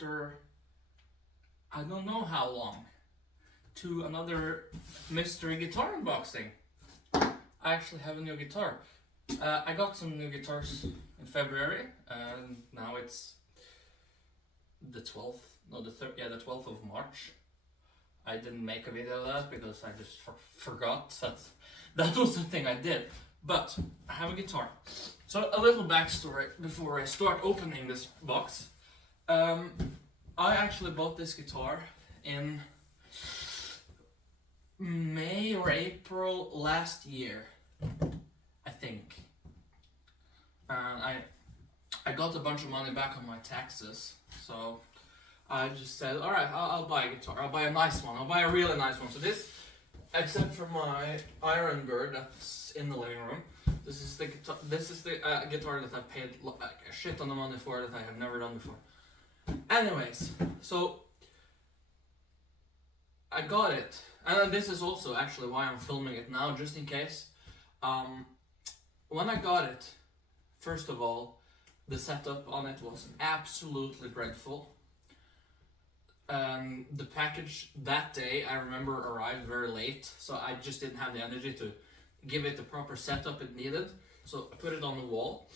after I don't know how long, to another mystery guitar unboxing. I actually have a new guitar. I got some new guitars in February, and now it's the 12th, no the 3rd, yeah, the 12th of March. I didn't make a video of that because I just forgot that was the thing I did. But I have a guitar. So a little backstory before I start opening this box. I actually bought this guitar in May or April last year, I think. And I got a bunch of money back on my taxes, so I just said, alright, I'll buy a guitar. I'll buy a nice one. I'll buy a really nice one. So this, except for my Iron Bird that's in the living room, this is the guitar. This is the guitar that I've paid like a shit ton of money for that I have never done before. Anyways, so I got it, and this is also actually why I'm filming it now, just in case. When I got it, first of all, the setup on it was absolutely dreadful. The package that day, I remember, arrived very late, so I just didn't have the energy to give it the proper setup it needed. So I put it on the wall,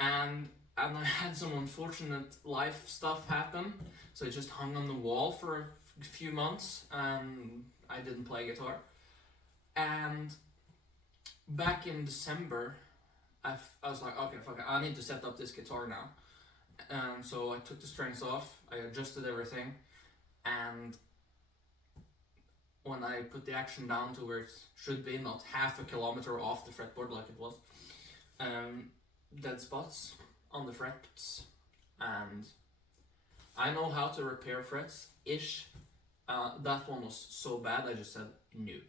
and I had some unfortunate life stuff happen, so it just hung on the wall for a few months, and I didn't play guitar. And back in December, I was like, okay, fuck it, I need to set up this guitar now. So I took the strings off, I adjusted everything, and when I put the action down to where it should be, not half a kilometer off the fretboard like it was, dead spots on the frets, and I know how to repair frets-ish. That one was so bad, I just said no.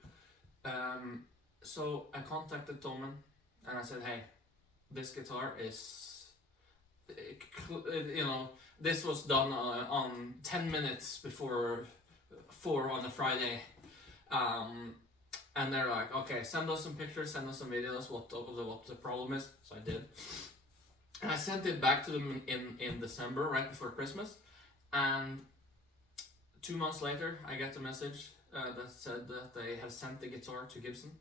So I contacted Tomen, and I said, hey, this guitar is, you know, this was done on 10 minutes before 4 on a Friday. And they're like, okay, send us some pictures, send us some videos, what the problem is. So I did. And I sent it back to them in December, right before Christmas. And 2 months later, I get a message that said that they have sent the guitar to Gibson.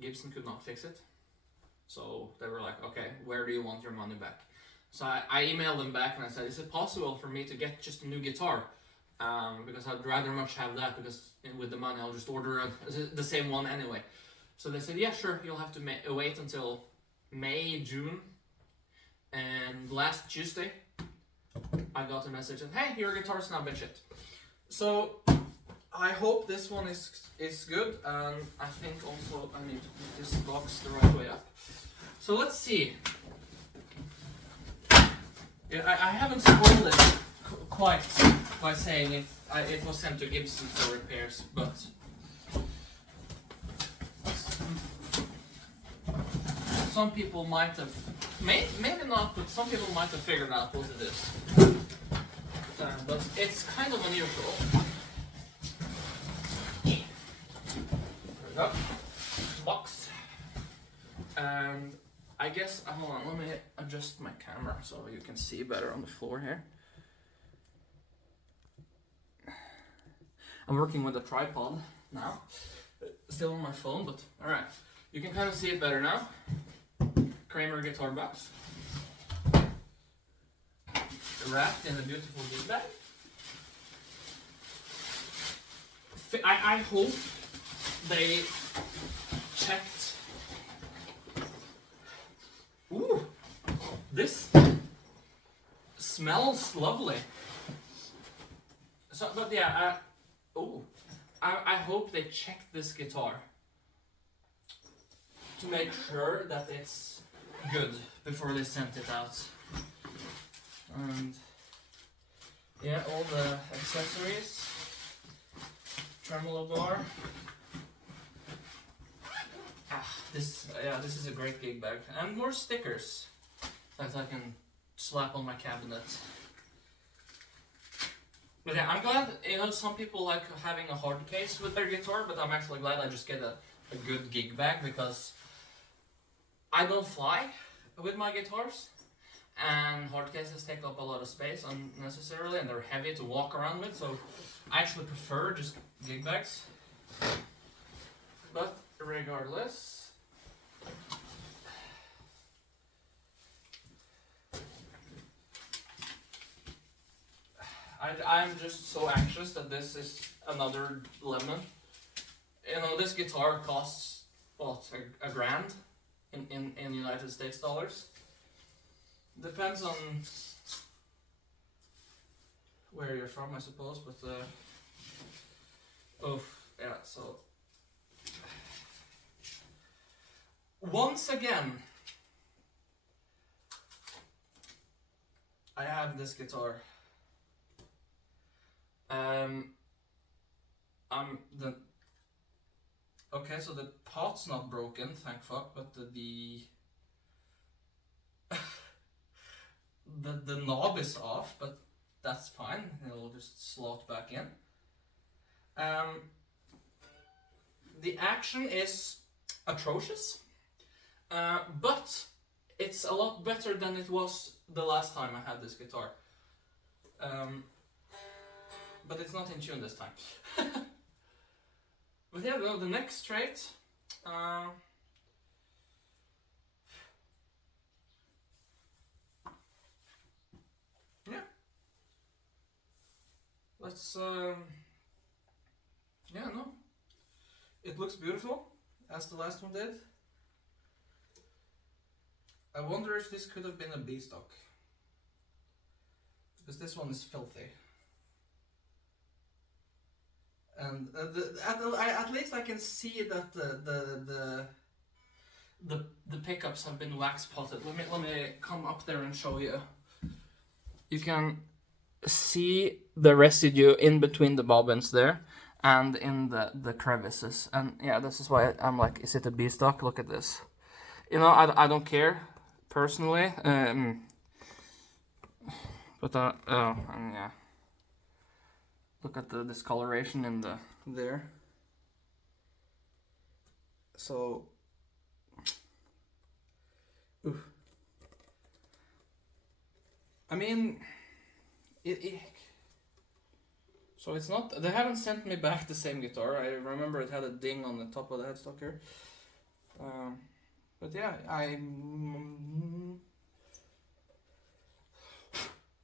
Gibson could not fix it. So they were like, okay, where do you want your money back? So I emailed them back and I said, is it possible for me to get just a new guitar? Because I'd rather much have that, because with the money I'll just order the same one anyway. So they said, yeah, sure, you'll have to wait until May, June. And last Tuesday, I got a message that, hey, your guitar's now been shipped. So I hope this one is good, and I think also I need to put this box the right way up. So let's see. Yeah, I haven't spoiled it quite by saying it was sent to Gibson for repairs, but some people might have, maybe not, but some people might have figured out what it is. But it's kind of unusual. There we go. Box. And I guess, hold on, let me adjust my camera so you can see better on the floor here. I'm working with a tripod now, still on my phone, but alright. You can kind of see it better now. Kramer guitar box. Wrapped in a beautiful gift bag. I hope they checked. Ooh, this smells lovely. So, but yeah, I hope they checked this guitar to make sure that it's good before they sent it out. And yeah, all the accessories, tremolo bar. This is a great gig bag, and more stickers that I can slap on my cabinet. But yeah, I'm glad, you know, some people like having a hard case with their guitar, but I'm actually glad I just get a good gig bag, because I don't fly with my guitars, and hard cases take up a lot of space unnecessarily, and they're heavy to walk around with. So I actually prefer just gig bags. But regardless, I'm just so anxious that this is another lemon. You know, this guitar costs what, a grand in United States dollars. Depends on where you're from, I suppose, but oh yeah. So once again, I have this guitar. Okay, so the pot's not broken, thank fuck, but the knob is off, but that's fine. It'll just slot back in. The action is atrocious, but it's a lot better than it was the last time I had this guitar. But it's not in tune this time. But yeah, the neck straight. Yeah. Let's. Yeah, no. It looks beautiful, as the last one did. I wonder if this could have been a B stock, because this one is filthy. And at least I can see that the pickups have been wax potted. Let me come up there and show you. You can see the residue in between the bobbins there, and in the crevices. And yeah, this is why I'm like, is it a B stock? Look at this. You know, I don't care personally. But yeah. Look at the discoloration in there. So, oof. I mean, so it's not. They haven't sent me back the same guitar. I remember it had a ding on the top of the headstock here. But yeah,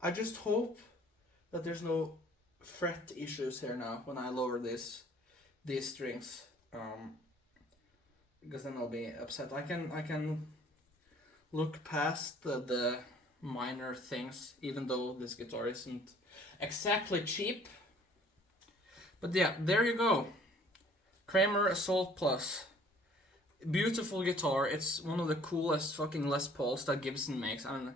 I just hope that there's no fret issues here now when I lower these strings, because then I'll be upset. I can look past the minor things, even though this guitar isn't exactly cheap. But yeah, there you go. Kramer Assault Plus. Beautiful guitar. It's one of the coolest fucking Les Pauls that Gibson makes. And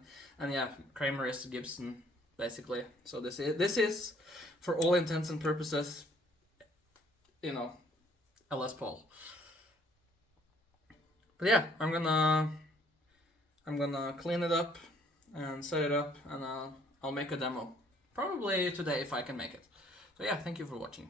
yeah, Kramer is Gibson, basically. So this is, for all intents and purposes, you know, a Les Paul. But yeah, I'm gonna clean it up and set it up, and I'll make a demo. Probably today if I can make it. So yeah, thank you for watching.